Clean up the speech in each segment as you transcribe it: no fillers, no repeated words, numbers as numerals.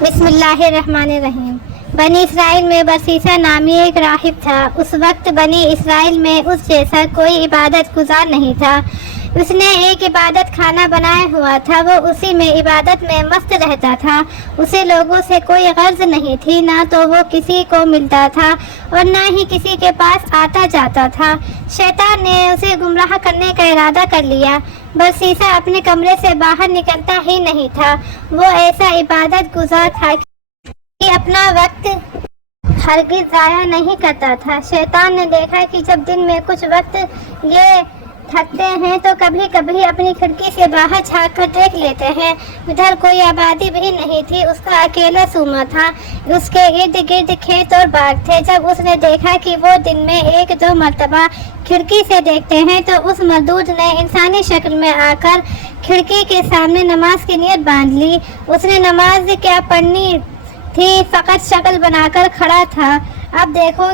بسم اللہ الرحمن الرحیم۔ بنی اسرائیل میں برسیسا نامی ایک راہب تھا۔ اس وقت بنی اسرائیل میں اس جیسا کوئی عبادت گزار نہیں تھا۔ اس نے ایک عبادت خانہ بنایا ہوا تھا، وہ اسی میں عبادت میں مست رہتا تھا۔ اسے لوگوں سے کوئی غرض نہیں تھی، نہ تو وہ کسی کو ملتا تھا اور نہ ہی کسی کے پاس آتا جاتا تھا۔ شیطان نے اسے گمراہ کرنے کا ارادہ کر لیا۔ برسیسا اپنے کمرے سے باہر نکلتا ہی نہیں تھا۔ وہ ایسا عبادت گزار تھا کہ اپنا وقت ہرگز ضائع نہیں کرتا تھا۔ شیطان نے دیکھا کہ جب دن میں کچھ وقت یہ تھکتے ہیں تو کبھی کبھی اپنی کھڑکی سے باہر جھانک کر دیکھ لیتے ہیں۔ ادھر کوئی آبادی بھی نہیں تھی، اس کا اکیلا سوما تھا۔ اس کے ارد گرد کھیت اور باغ تھے۔ جب اس نے دیکھا کہ وہ دن میں 1-2 مرتبہ کھڑکی سے دیکھتے ہیں تو اس مردود نے انسانی شکل میں آ کر کھڑکی کے سامنے نماز کی نیت باندھ لی۔ اس نے نماز کیا پڑھنی تھی، فقط شکل بنا کر کھڑا تھا۔ اب دیکھو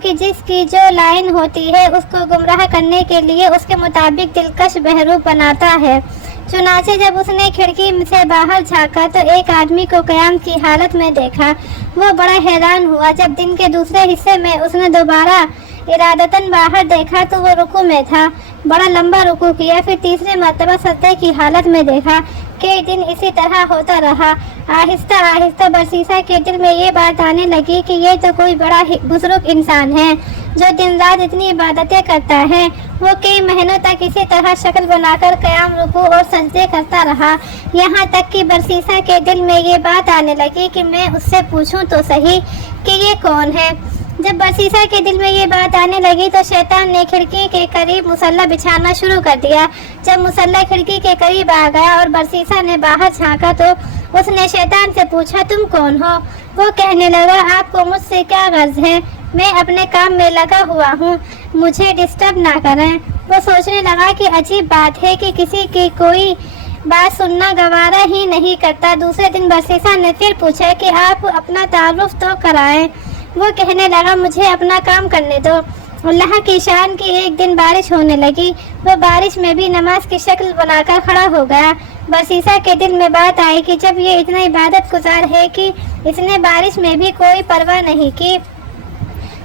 کہ جس کی جو لائن ہوتی ہے اس کو گمراہ کرنے کے لیے اس کے مطابق دلکش بہروپ بناتا ہے۔ چنانچہ جب اس نے کھڑکی سے باہر جھانکا تو ایک آدمی کو قیام کی حالت میں دیکھا۔ وہ بڑا حیران ہوا۔ جب دن کے دوسرے حصے میں اس نے دوبارہ ارادتاً باہر دیکھا تو وہ رکوع میں تھا۔ بڑا لمبا رکوع کیا، پھر تیسری مرتبہ سجدے کی حالت میں دیکھا۔ کئی دن اسی طرح ہوتا رہا۔ آہستہ آہستہ برسیسا کے دل میں یہ بات آنے لگی کہ یہ تو کوئی بڑا بزرگ انسان ہے جو دن رات اتنی عبادتیں کرتا ہے۔ وہ کئی مہینوں تک اسی طرح شکل بنا کر قیام، رکوع اور سجدے کرتا رہا، یہاں تک کہ برسیسا کے دل میں یہ بات آنے لگی کہ میں اس سے پوچھوں تو صحیح کہ یہ کون ہے۔ جب برسیسا کے دل میں یہ بات آنے لگی تو شیطان نے کھڑکی کے قریب مصلی بچھانا شروع کر دیا۔ جب مصلی کھڑکی کے قریب آ گیا اور برسیسا نے باہر جھانکا تو اس نے شیطان سے پوچھا، تم کون ہو؟ وہ کہنے لگا، آپ کو مجھ سے کیا غرض ہے؟ میں اپنے کام میں لگا ہوا ہوں، مجھے ڈسٹرب نہ کریں۔ وہ سوچنے لگا کہ عجیب بات ہے کہ کسی کی کوئی بات سننا گوارا ہی نہیں کرتا۔ دوسرے دن برسیسا نے پھر پوچھا کہ آپ اپنا تعارف تو کرائیں۔ وہ کہنے لگا، مجھے اپنا کام کرنے دو۔ اللہ کی شان کی ایک دن بارش ہونے لگی۔ وہ بارش میں بھی نماز کی شکل بنا کر کھڑا ہو گیا۔ برسیسا کے دل میں بات آئی کہ جب یہ اتنا عبادت گزار ہے کہ اس نے بارش میں بھی کوئی پرواہ نہیں کی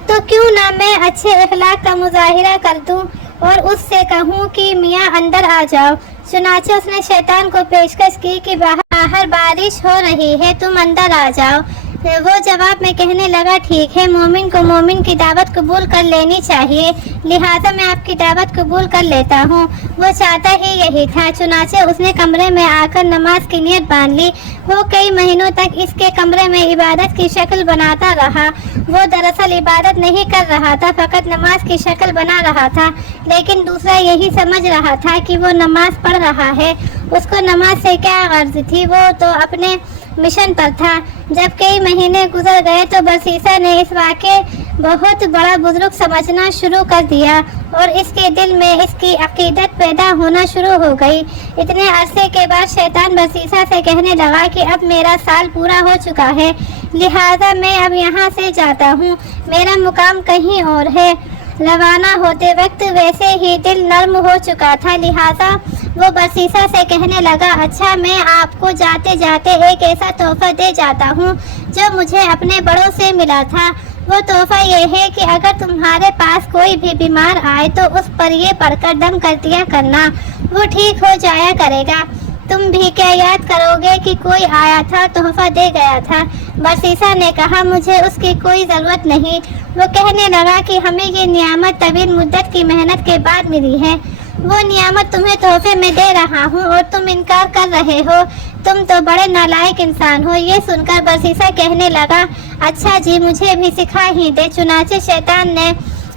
تو کیوں نہ میں اچھے اخلاق کا مظاہرہ کر دوں اور اس سے کہوں کہ میاں اندر آ جاؤ۔ چنانچہ اس نے شیطان کو پیشکش کی کہ باہر بارش ہو رہی ہے، تم اندر آ جاؤ۔ وہ جواب میں کہنے لگا، ٹھیک ہے، مومن کو مومن کی دعوت قبول کر لینی چاہیے، لہٰذا میں آپ کی دعوت قبول کر لیتا ہوں۔ وہ چاہتا ہی یہی تھا۔ چنانچہ اس نے کمرے میں آ کر نماز کی نیت باندھ لی۔ وہ کئی مہینوں تک اس کے کمرے میں عبادت کی شکل بناتا رہا۔ وہ دراصل عبادت نہیں کر رہا تھا، فقط نماز کی شکل بنا رہا تھا، لیکن دوسرا یہی سمجھ رہا تھا کہ وہ نماز پڑھ رہا ہے۔ اس کو نماز سے کیا غرض تھی، وہ تو اپنے مشن پر تھا۔ جب کئی مہینے گزر گئے تو برسیسا نے اس واقعے بہت بڑا بزرگ سمجھنا شروع کر دیا اور اس کے دل میں اس کی عقیدت پیدا ہونا شروع ہو گئی۔ اتنے عرصے کے بعد شیطان برسیسا سے کہنے لگا کہ اب میرا سال پورا ہو چکا ہے، لہٰذا میں اب یہاں سے جاتا ہوں، میرا مقام کہیں اور ہے۔ روانہ ہوتے وقت ویسے ہی دل نرم ہو چکا تھا، لہٰذا وہ برسیسا سے کہنے لگا، اچھا، میں آپ کو جاتے جاتے ایک ایسا تحفہ دے جاتا ہوں جو مجھے اپنے بڑوں سے ملا تھا۔ وہ تحفہ یہ ہے کہ اگر تمہارے پاس کوئی بھی بیمار آئے تو اس پر یہ پڑھ کر دم کر دیا کرنا، وہ ٹھیک ہو جایا کرے گا۔ تم بھی کیا یاد کرو گے کہ کوئی آیا تھا، تحفہ دے گیا تھا؟ برسیسا نے کہا، مجھے اس کی کوئی ضرورت نہیں۔ وہ کہنے لگا کہ ہمیں یہ نعمت طویل مدت کی محنت کے بعد ملی ہے، وہ نعمت تمہیں تحفے میں دے رہا ہوں اور تم انکار کر رہے ہو، تم تو بڑے نالائق انسان ہو۔ یہ سن کر برسیسا کہنے لگا، اچھا جی، مجھے بھی سکھا ہی دے۔ چنانچہ شیطان نے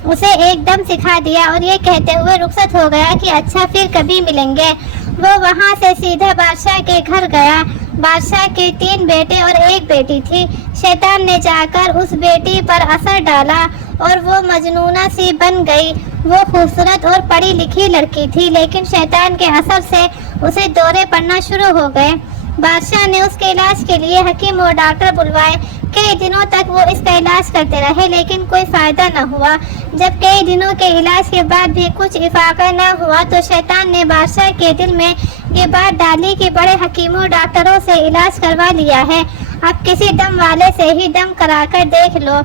اسے ایک دم سکھا دیا اور یہ کہتے ہوئے رخصت ہو گیا کہ اچھا، پھر کبھی ملیں گے۔ وہ وہاں سے سیدھا بادشاہ کے گھر گیا۔ بادشاہ کے 3 بیٹے اور 1 بیٹی تھی۔ شیطان نے جا کر اس بیٹی پر اثر ڈالا اور وہ مجنونہ سی بن گئی۔ وہ خوبصورت اور پڑھی لکھی لڑکی تھی، لیکن شیطان کے اثر سے اسے دورے پڑنا شروع ہو گئے۔ بادشاہ نے اس کے علاج کے لیے حکیم اور ڈاکٹر بلوائے۔ कई दिनों तक वो इसका इलाज करते रहे लेकिन कोई फायदा न हुआ। जब कई दिनों के इलाज के बाद भी कुछ इफाका न हुआ तो शैतान ने बादशाह के दिल में ये बात डाली कि बड़े हकीमों डॉक्टरों से इलाज करवा लिया है, अब किसी दम वाले से ही दम कराकर देख लो।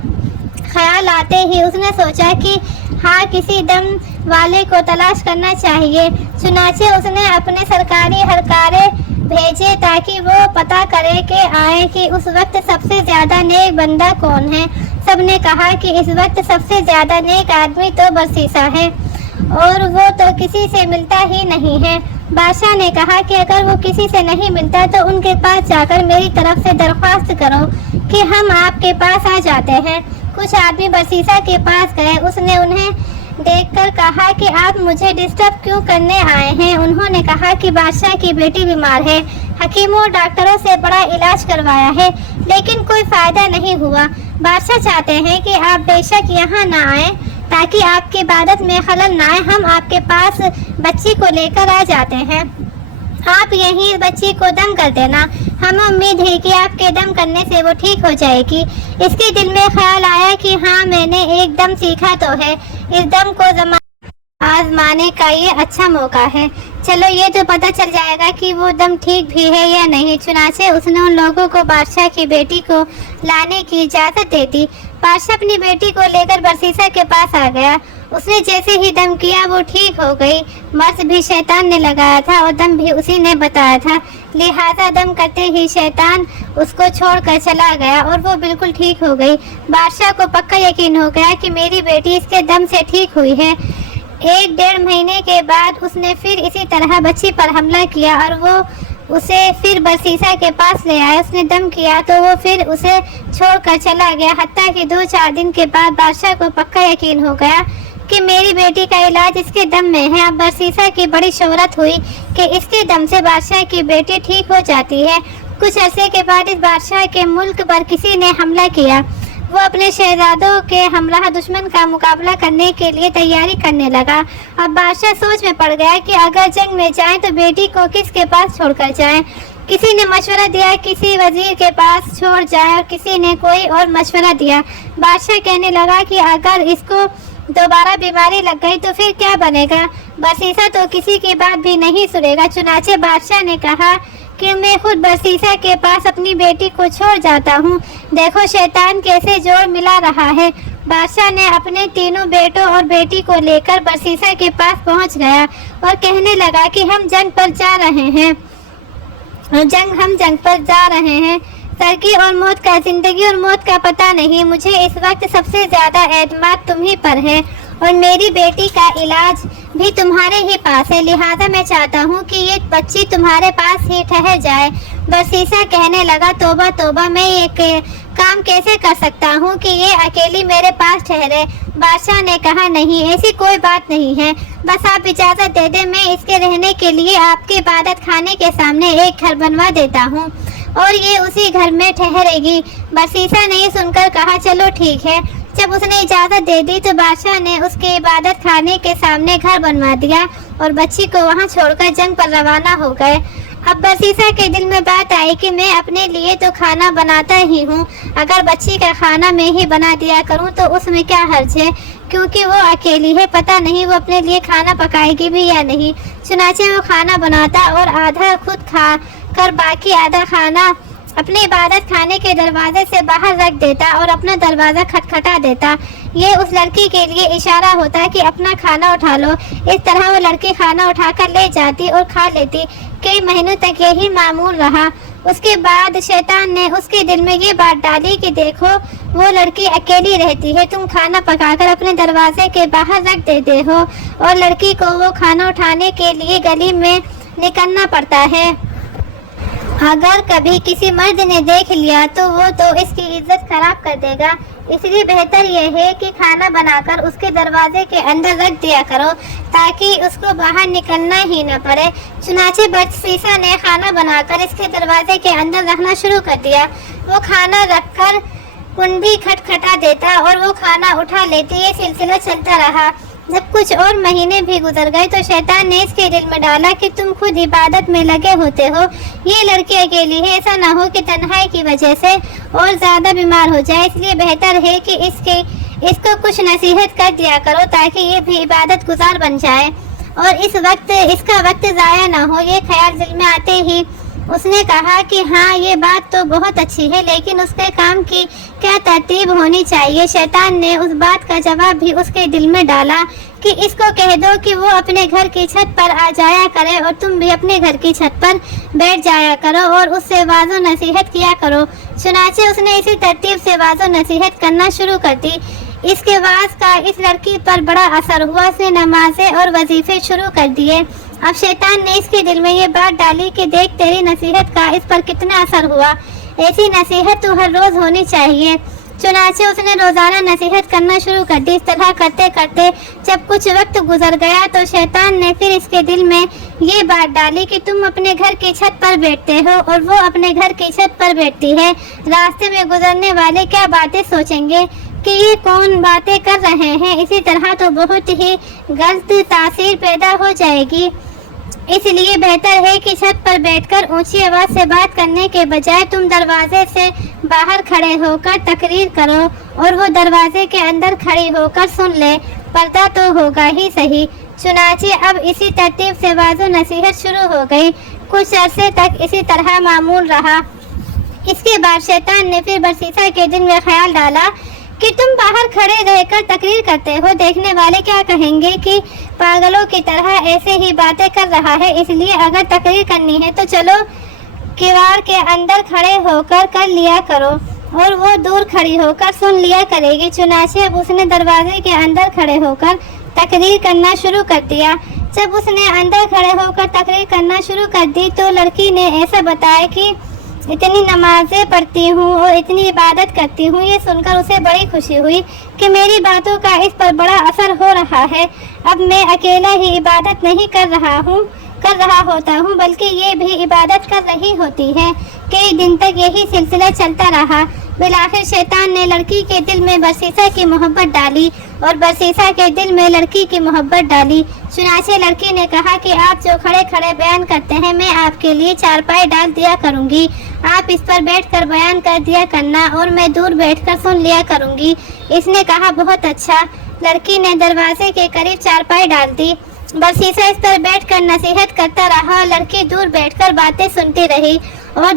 ख्याल आते ही उसने सोचा कि हाँ, किसी दम वाले को तलाश करना चाहिए। चुनाचे उसने अपने सरकारी हरकारे भेजे ताकि वो पता करे कि आए कि उस वक्त सबसे ज्यादा नेक बंदा कौन है। सबने कहा कि इस वक्त सबसे ज्यादा नेक आदमी तो बरसीसा है और वो तो किसी से मिलता ही नहीं है। बादशाह ने कहा कि अगर वो किसी से नहीं मिलता तो उनके पास जाकर मेरी तरफ से दरख्वास्त करो कि हम आपके पास आ जाते हैं। कुछ आदमी बरसीसा के पास गए। उसने उन्हें देखकर कहा कि आप मुझे डिस्टर्ब क्यों करने आए हैं। उन्होंने कहा कि बादशाह की बेटी बीमार है, हकीमों और डॉक्टरों से बड़ा इलाज करवाया है लेकिन कोई फायदा नहीं हुआ। बादशाह चाहते हैं कि आप बेशक यहाँ ना आए ताकि आपकी इबादत में खलल ना आए। हम आपके पास बच्ची को लेकर आ जाते हैं, आप यहीं बच्ची को दम कर देना। हमें उम्मीद है कि आपके दम करने से वो ठीक हो जाएगी। इसके दिल में ख्याल आया कि हाँ, मैंने एक दम सीखा तो है, इस दम को आजमाने का ये अच्छा मौका है। चलो ये तो पता चल जाएगा कि वो दम ठीक भी है या नहीं। चुनाचे उसने उन लोगों को बादशाह की बेटी को लाने की इजाज़त दे दी। बादशाह अपनी बेटी को लेकर बरसीसा के पास आ गया। उसने जैसे ही दम किया वो ठीक हो गई। मर्ज भी शैतान ने लगाया था और दम भी उसी ने बताया था, लिहाजा दम करते ही शैतान उसको छोड़कर चला गया और वो बिल्कुल ठीक हो गई। बादशाह को पक्का यकीन हो गया कि मेरी बेटी इसके दम से ठीक हुई है। 1-1.5 महीने के बाद उसने फिर इसी तरह बच्ची पर हमला किया और वो उसे फिर बरसीसा के पास ले आया। उसने दम किया तो वो फिर उसे छोड़कर चला गया। हत्ता कि 2-4 दिन के बाद बादशाह को पक्का यकीन हो गया कि मेरी बेटी का इलाज इसके दम में है। अब बरसीसा की बड़ी शोहरत हुई कि इसके दम से बादशाह की बेटी ठीक हो जाती है। कुछ अरसे के बाद इस बादशाह के मुल्क पर किसी ने हमला किया। वो अपने शहजादों के हमराह दुश्मन का मुकाबला करने के लिए तैयारी करने लगा। अब बादशाह सोच में पड़ गया कि अगर जंग में जाए तो बेटी को किसके पास छोड़कर जाए। किसी ने मशवरा दिया किसी वजीर के पास छोड़ जाए और किसी ने कोई और मशवरा दिया। बादशाह कहने लगा कि अगर इसको दोबारा बीमारी लग गई तो फिर क्या बनेगा। बरसीसा तो किसी की बात भी नहीं सुनेगा। चुनाचे बादशाह ने कहा कि मैं खुद बरसीसा के पास अपनी बेटी को छोड़ जाता हूँ। देखो शैतान कैसे जोड़ मिला रहा है। बादशाह ने अपने तीनों बेटों और बेटी को लेकर बरसीसा के पास पहुँच गया और कहने लगा कि हम जंग पर जा रहे हैं, जंग पर जा रहे हैं। तरक्की और मौत का, जिंदगी और मौत का पता नहीं। मुझे इस वक्त सबसे ज्यादा एतमाद तुम ही पर है और मेरी बेटी का इलाज भी तुम्हारे ही पास है, लिहाजा मैं चाहता हूँ कि ये बच्ची तुम्हारे पास ही ठहर जाए। बरसीसा कहने लगा तौबा तौबा, मैं ये काम कैसे कर सकता हूँ कि ये अकेली मेरे पास ठहरे। बादशाह ने कहा नहीं, ऐसी कोई बात नहीं है, बस आप इजाज़त दे दें, मैं इसके रहने के लिए आपके इबादत खाने के सामने एक घर बनवा देता हूँ और ये उसी घर में ठहरेगी। बरसीसा ने ये सुनकर कहा चलो ठीक है। जब उसने इजाज़त दे दी तो बादशाह ने उसके इबादत खाने के सामने घर बनवा दिया और बच्ची को वहाँ छोड़कर जंग पर रवाना हो गए। अब बरसीसा के दिल में बात आई कि मैं अपने लिए तो खाना बनाता ही हूँ, अगर बच्ची का खाना मैं ही बना दिया करूँ तो उसमें क्या हर्ज है, क्योंकि वो अकेली है, पता नहीं वो अपने लिए खाना पकाएगी भी या नहीं। चुनाचे वो खाना बनाता और आधा खुद खा कर बाकी आधा खाना अपने इबादत खाने के दरवाजे से बाहर रख देता और अपना दरवाज़ा खटखटा देता। ये उस लड़की के लिए इशारा होता कि अपना खाना उठा लो। इस तरह वो लड़की खाना उठाकर ले जाती और खा लेती। कई महीनों तक यही मामूल रहा। उसके बाद शैतान ने उसके दिल में ये बात डाली कि देखो वो लड़की अकेली रहती है, तुम खाना पकाकर अपने दरवाजे के बाहर रख देते हो और लड़की को वो खाना उठाने के लिए गली में निकलना पड़ता है। अगर कभी किसी मर्द ने देख लिया तो वो तो इसकी इज्जत खराब कर देगा, इसलिए बेहतर यह है कि खाना बनाकर उसके दरवाजे के अंदर रख दिया करो ताकि उसको बाहर निकलना ही न पड़े। चुनाचे बरसीसा ने खाना बनाकर इसके दरवाजे के अंदर रखना शुरू कर दिया। वो खाना रखकर कुंडी खटखटा देता और वो खाना उठा लेती। ये सिलसिला चलता रहा। جب کچھ اور مہینے بھی گزر گئے تو شیطان نے اس کے دل میں ڈالا کہ تم خود عبادت میں لگے ہوتے ہو، یہ لڑکی اکیلی ہے، ایسا نہ ہو کہ تنہائی کی وجہ سے اور زیادہ بیمار ہو جائے، اس لیے بہتر ہے کہ اس کو کچھ نصیحت کر دیا کرو تاکہ یہ بھی عبادت گزار بن جائے اور اس کا وقت ضائع نہ ہو۔ یہ خیال دل میں آتے ہی اس نے کہا کہ ہاں یہ بات تو بہت اچھی ہے، لیکن اس کے کام کی کیا ترتیب ہونی چاہیے؟ شیطان نے اس بات کا جواب بھی اس کے دل میں ڈالا کہ اس کو کہہ دو کہ وہ اپنے گھر کی چھت پر آ جایا کرے اور تم بھی اپنے گھر کی چھت پر بیٹھ جایا کرو اور اس سے واضح و نصیحت کیا کرو۔ چنانچہ اس نے اسی ترتیب سے واضح و نصیحت کرنا شروع کر دی۔ اس کے واعظ کا اس لڑکی پر بڑا اثر ہوا، اس نے نمازیں اور وظیفے شروع کر دیے۔ اب شیطان نے اس کے دل میں یہ بات ڈالی کہ دیکھ تیری نصیحت کا اس پر کتنا اثر ہوا، ایسی نصیحت تو ہر روز ہونی چاہیے۔ چنانچہ اس نے روزانہ نصیحت کرنا شروع کر دی۔ اس طرح کرتے کرتے جب کچھ وقت گزر گیا تو شیطان نے پھر اس کے دل میں یہ بات ڈالی کہ تم اپنے گھر کی چھت پر بیٹھتے ہو اور وہ اپنے گھر کی چھت پر بیٹھتی ہے، راستے میں گزرنے والے کیا باتیں سوچیں گے کہ یہ کون باتیں کر رہے ہیں، اسی طرح تو بہت ہی غلط تاثیر پیدا ہو جائے گی۔ اس لیے بہتر ہے کہ چھت پر بیٹھ کر اونچی آواز سے بات کرنے کے بجائے تم دروازے سے باہر کھڑے ہو کر تقریر کرو اور وہ دروازے کے اندر کھڑی ہو کر سن لے، پردہ تو ہوگا ہی صحیح۔ چنانچہ اب اسی ترتیب سے واضح نصیحت شروع ہو گئی۔ کچھ عرصے تک اسی طرح معمول رہا۔ اس کے بعد شیطان نے پھر برسیسہ کے دل میں خیال ڈالا کہ تم باہر کھڑے رہ کر تقریر کرتے ہو، دیکھنے والے کیا کہیں گے کہ پاگلوں کی طرح ایسے ہی باتیں کر رہا ہے، اس لیے اگر تقریر کرنی ہے تو چلو کیوار کے اندر کھڑے ہو کر لیا کرو اور وہ دور کھڑی ہو کر سن لیا کرے گی۔ چنانچہ اب اس نے دروازے کے اندر کھڑے ہو کر تقریر کرنا شروع کر دیا۔ جب اس نے اندر کھڑے ہو کر تقریر کرنا شروع کر دی تو لڑکی نے ایسا بتایا کہ اتنی نمازیں پڑھتی ہوں اور اتنی عبادت کرتی ہوں۔ یہ سن کر اسے بڑی خوشی ہوئی کہ میری باتوں کا اس پر بڑا اثر ہو رہا ہے۔ اب میں اکیلا ہی عبادت نہیں کر رہا ہوتا ہوں بلکہ یہ بھی عبادت کر رہی ہوتی ہے۔ کئی دن تک یہی سلسلہ چلتا رہا۔ بالآخر شیطان نے لڑکی کے دل میں برسیسہ کی محبت ڈالی اور برسیسہ کے دل میں لڑکی کی محبت ڈالی۔ چنانچہ لڑکی نے کہا کہ آپ جو کھڑے کھڑے بیان کرتے ہیں میں آپ کے لیے چارپائی ڈال دیا کروں گی، آپ اس پر بیٹھ کر بیان کر دیا کرنا اور میں دور بیٹھ کر سن لیا کروں گی۔ اس نے کہا بہت اچھا۔ لڑکی نے دروازے کے قریب چارپائی ڈال دی۔ برسیسہ اس پر بیٹھ کر نصیحت کرتا رہا، لڑکی دور بیٹھ کر باتیں سنتی رہی اور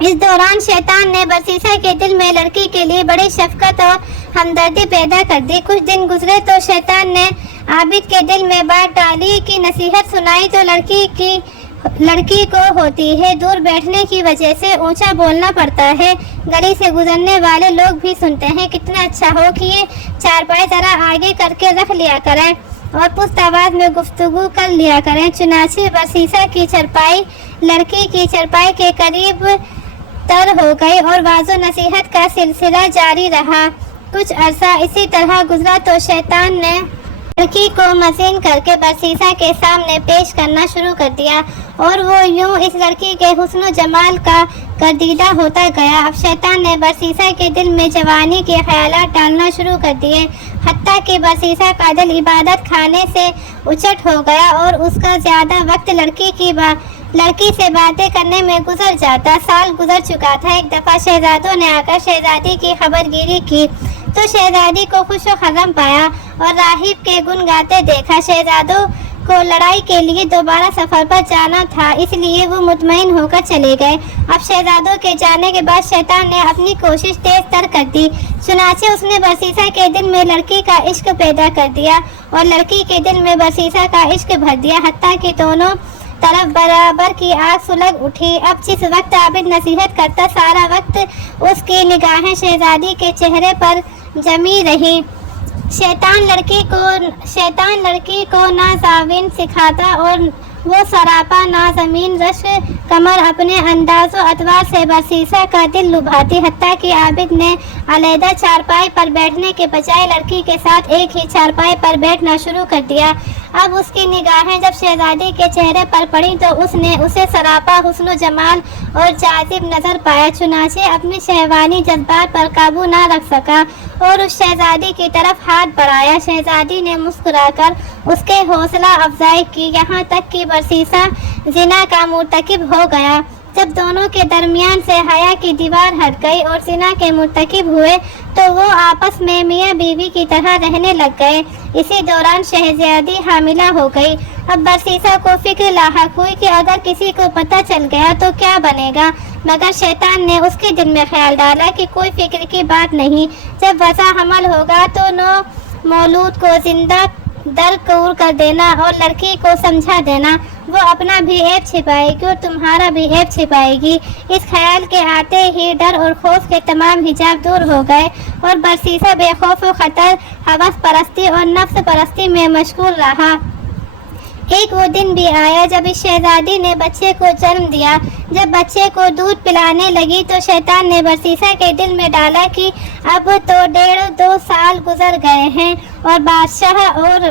اس دوران شیطان نے برسیسہ کے دل میں لڑکی کے لیے بڑی شفقت اور ہمدردی پیدا کر دی۔ کچھ دن گزرے تو شیطان نے عابد کے دل میں بات ڈالی کہ نصیحت سنائی تو لڑکی کو ہوتی ہے، دور بیٹھنے کی وجہ سے اونچا بولنا پڑتا ہے، گلی سے گزرنے والے لوگ بھی سنتے ہیں۔ کتنا اچھا ہو کہ یہ چارپائی ذرا آگے کر کے رکھ لیا کریں اور پست آواز میں گفتگو کر لیا کریں۔ چنانچہ برسیسہ کی چارپائی لڑکی کی چارپائی کے قریب تر ہو گئی اور واضح نصیحت کا سلسلہ جاری رہا۔ کچھ عرصہ اسی طرح گزرا تو شیطان نے لڑکی کو مزین کر کے برسیسہ کے سامنے پیش کرنا شروع کر دیا اور وہ یوں اس لڑکی کے حسن و جمال کا گردیدہ ہوتا گیا۔ اب شیطان نے برسیسہ کے دل میں جوانی کے خیالات ڈالنا شروع کر دیے، حتیٰ کہ برسیسہ کا دل عبادت خانے سے اچٹ ہو گیا اور اس کا زیادہ وقت لڑکی سے باتیں کرنے میں گزر جاتا۔ سال گزر چکا تھا۔ ایک دفعہ شہزادوں نے آ کر شہزادی کی خبر گیری کی تو شہزادی کو خوش و خرم پایا اور راہب کے گن گاتے دیکھا۔ شہزادوں کو لڑائی کے لیے دوبارہ سفر پر جانا تھا، اس لیے وہ مطمئن ہو کر چلے گئے۔ اب شہزادوں کے جانے کے بعد شیطان نے اپنی کوشش تیز تر کر دی۔ چنانچہ اس نے برسیسہ کے دل میں لڑکی کا عشق پیدا کر دیا اور لڑکی کے دل میں برسیسہ کا عشق بھر دیا، حتیٰ کہ دونوں طرف برابر کی آگ سلگ اٹھی۔ اب جس وقت عابد نصیحت کرتا سارا وقت اس کی نگاہیں شہزادی کے چہرے پر جمی رہی۔ شیطان لڑکی کو نازاوین سکھاتا اور وہ سراپا نازمین رشک कमर अपने अंदाज़ो अतवार से बरसीसा का दिल लुभाती, हत्ता कि आबिद ने अलहदा चारपाई पर बैठने के बजाय लड़की के साथ एक ही चारपाई पर बैठना शुरू कर दिया। अब उसकी निगाहें जब शहजादी के चेहरे पर पड़ी तो उसने उसे सरापा हुस्न जमाल और जाजिब नजर पाया। चुनाचे अपने शहवानी जज्बात पर काबू ना रख सका और उस शहजादी की तरफ हाथ बढ़ाया। शहजादी ने मुस्कुराकर उसके हौसला अफजाई की, यहाँ तक कि बरसीसा जिना का मुर्तकिब हो गया। जब दोनों के दरमियान से हया की दीवार हट गई और जिना के मुर्तकिब हुए तो वो आपस में मियाँ बीवी की तरह रहने लग गए। इसी दौरान शहजादी हामिला हो गई। अब बरसीसा को फिक्र लाहक हुई कि अगर किसी को पता चल गया तो क्या बनेगा, मगर शैतान ने उसके दिल में ख्याल डाला कि कोई फिक्र की बात नहीं, जब वसा हमल होगा तो नो मौलूद को जिंदा दरकूर कर देना और लड़की को समझा देना, वो अपना भी ऐब छिपाएगी और तुम्हारा भी ऐब छिपाएगी। इस ख्याल के आते ही डर और खौफ के तमाम हिजाब दूर हो गए और बरसीसा बेखौफ खतर हवस परस्ती और नफ्स परस्ती में मशगूल रहा। एक वो दिन भी आया जब इस शहजादी ने बच्चे को जन्म दिया। जब बच्चे को दूध पिलाने लगी तो शैतान ने बरसीसा के दिल में डाला कि अब तो 1.5-2 साल गुजर गए हैं और बादशाह और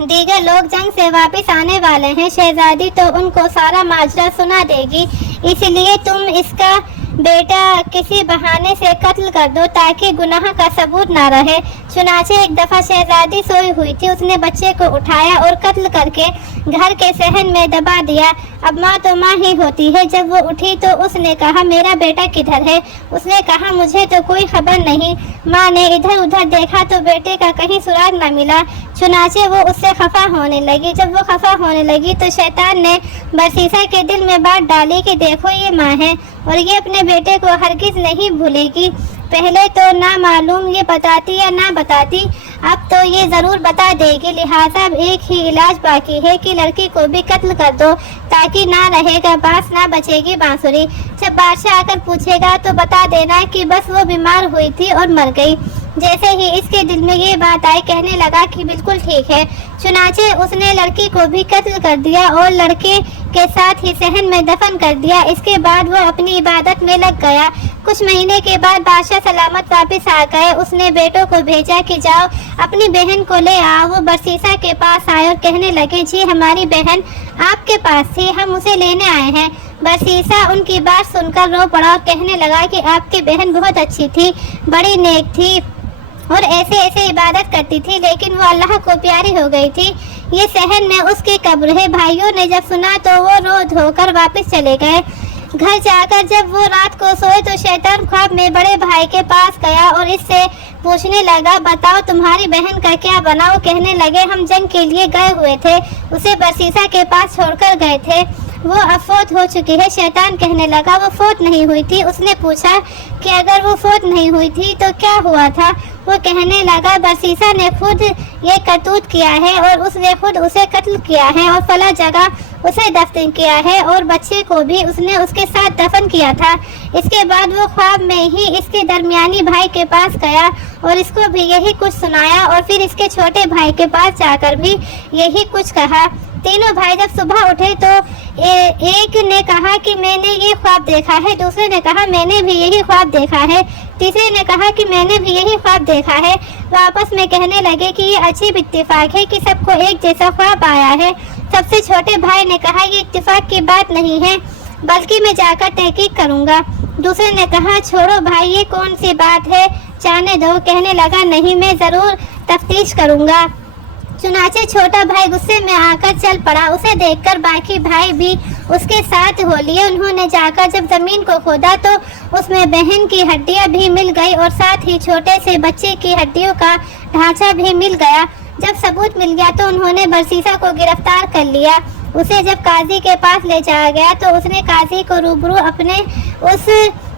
दीगर लोग जंग से वापस आने वाले हैं। शहजादी तो उनको सारा माजरा सुना देगी, इसलिए तुम इसका बेटा किसी बहाने से कत्ल कर दो ताकि गुनाह का सबूत ना रहे। चुनाचे एक दफ़ा शहजादी सोई हुई थी, उसने बच्चे को उठाया और कत्ल करके घर के सहन में दबा दिया। अब माँ तो माँ ही होती है। जब वो उठी तो उसने कहा, मेरा बेटा किधर है? उसने कहा, मुझे तो कोई खबर नहीं। माँ ने इधर उधर देखा तो बेटे का कहीं सुराग न मिला। चुनाचे वो उससे खफा होने लगी। जब वो खफा होने लगी तो शैतान ने बरसीसा के दिल में बात डाली कि देखो ये माँ है और ये अपने बेटे को हरगिज नहीं भूलेगी। पहले तो ना मालूम ये बताती या ना बताती, अब तो ये ज़रूर बता देगी। लिहाजा अब एक ही इलाज बाकी है कि लड़की को भी कत्ल कर दो ताकि ना रहेगा बांस ना बचेगी बांसुरी। जब बादशाह आकर पूछेगा तो बता देना कि बस वो बीमार हुई थी और मर गई। जैसे ही इसके दिल में ये बात आई कहने लगा कि बिल्कुल ठीक है। चुनाचे उसने लड़की को भी कत्ल कर दिया और लड़के के साथ ही सहन में दफन कर दिया। इसके बाद वो अपनी इबादत में लग गया। कुछ महीने के बाद बादशाह सलामत वापस आ गए। उसने बेटों को भेजा कि जाओ अपनी बहन को ले आओ। वो बरसीसा के पास आए और कहने लगे, जी हमारी बहन आपके पास थी, हम उसे लेने आए हैं। बरसीसा उनकी बात सुनकर रो पड़ा और कहने लगा कि आपकी बहन बहुत अच्छी थी, बड़ी नेक थी और ऐसे ऐसे इबादत करती थी, लेकिन वो अल्लाह को प्यारी हो गई थी। ये सहन में उसकी कब्र है। भाइयों ने जब सुना तो वो रो धोकर वापस चले गए। घर जाकर जब वो रात को सोए तो शैतान ख्वाब में बड़े भाई के पास गया और इससे पूछने लगा, बताओ तुम्हारी बहन का क्या बना? वो कहने लगे, हम जंग के लिए गए हुए थे, उसे बरसीसा के पास छोड़कर गए थे, वो अब फौत हो चुकी है। शैतान कहने लगा, वो फौत नहीं हुई थी। उसने पूछा कि अगर वो फौत नहीं हुई थी तो क्या हुआ था? वो कहने लगा, बरसीसा ने खुद ये करतूत किया है और उसने खुद उसे कत्ल किया है और फला जगह उसे दफन किया है और बच्चे को भी उसने उसके साथ दफन किया था। इसके बाद वो ख्वाब में ही इसके दरमियानी भाई के पास गया और इसको भी यही कुछ सुनाया और फिर इसके छोटे भाई के पास जाकर भी यही कुछ कहा। तीनों भाई जब सुबह उठे तो एक ने कहा कि मैंने ये ख्वाब देखा है, दूसरे ने कहा मैंने भी यही ख्वाब देखा है, तीसरे ने कहा कि मैंने भी यही ख्वाब देखा है। वो आपस में कहने लगे कि ये अजीब इत्तेफाक है कि सबको एक जैसा ख्वाब आया है। सबसे छोटे भाई ने कहा, ये इत्तेफाक की बात नहीं है, बल्कि मैं जाकर तहकीक करूँगा। दूसरे ने कहा, छोड़ो भाई, ये कौन सी बात है, जाने दो। कहने लगा, नहीं मैं ज़रूर तफ्तीश करूँगा। चुनाचे छोटा भाई गुस्से में आकर चल पड़ा। उसे देखकर बाकी भाई भी उसके साथ हो लिए। उन्होंने जाकर जब जमीन को खोदा तो उसमें बहन की हड्डियां भी मिल गई और साथ ही छोटे से बच्चे की हड्डियों का ढांचा भी मिल गया। जब सबूत मिल गया तो उन्होंने बरसीसा को गिरफ्तार कर लिया। उसे जब काजी के पास ले जाया गया तो उसने काजी को रूबरू अपने उस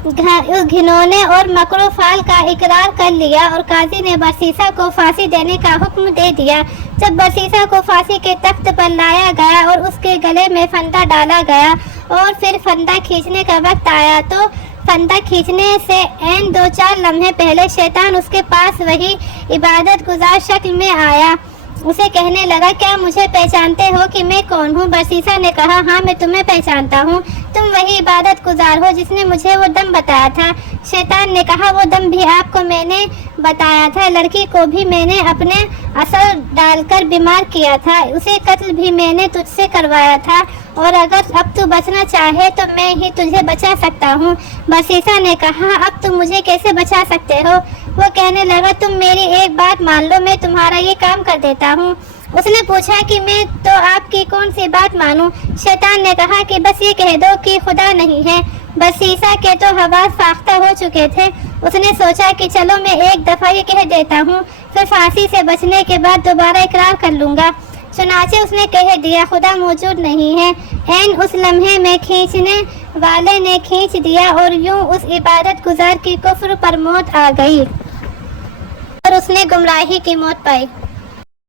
घिनौने और मकरो फाल का इकरार कर लिया और काजी ने बरसीसा को फांसी देने का हुक्म दे दिया। जब बरसीसा को फांसी के तख्त पर लाया गया और उसके गले में फंदा डाला गया और फिर फंदा खींचने का वक्त आया तो फंदा खींचने से ऐन 2-4 लम्हे पहले शैतान उसके पास वही इबादत गुजार शक्ल में आया। उसे कहने लगा, क्या मुझे पहचानते हो कि मैं कौन हूँ? बरसीसा ने कहा, हाँ मैं तुम्हें पहचानता हूँ, तुम वही इबादत गुजार हो जिसने मुझे वो दम बताया था। शैतान ने कहा, वो दम भी आपको मैंने बताया था, लड़की को भी मैंने अपने असर डालकर बीमार किया था, उसे कत्ल भी मैंने तुझसे करवाया था, और अगर अब तू बचना चाहे तो मैं ही तुझे बचा सकता हूँ। बरसीसा ने कहा, अब तुम मुझे कैसे बचा सकते हो? वो कहने लगा, तुम मेरी एक बात मान लो, मैं तुम्हारा ये काम कर देता हूँ। उसने पूछा कि मैं तो आपकी कौन सी बात मानूं? शैतान ने कहा कि बस ये कह दो कि खुदा नहीं है। बरसीसा के तो हवास फाख्ता हो चुके थे। उसने सोचा कि चलो मैं एक दफ़ा ये कह देता हूँ, फिर फांसी से बचने के बाद दोबारा इकरार कर लूँगा। चुनाचे उसने कह दिया, खुदा मौजूद नहीं है। ऐन उस लम्हे में खींचने वाले ने खींच दिया और यूं उस इबादत गुजार की कुफ्र पर मौत आ गई और उसने गुमराही की मौत पाई।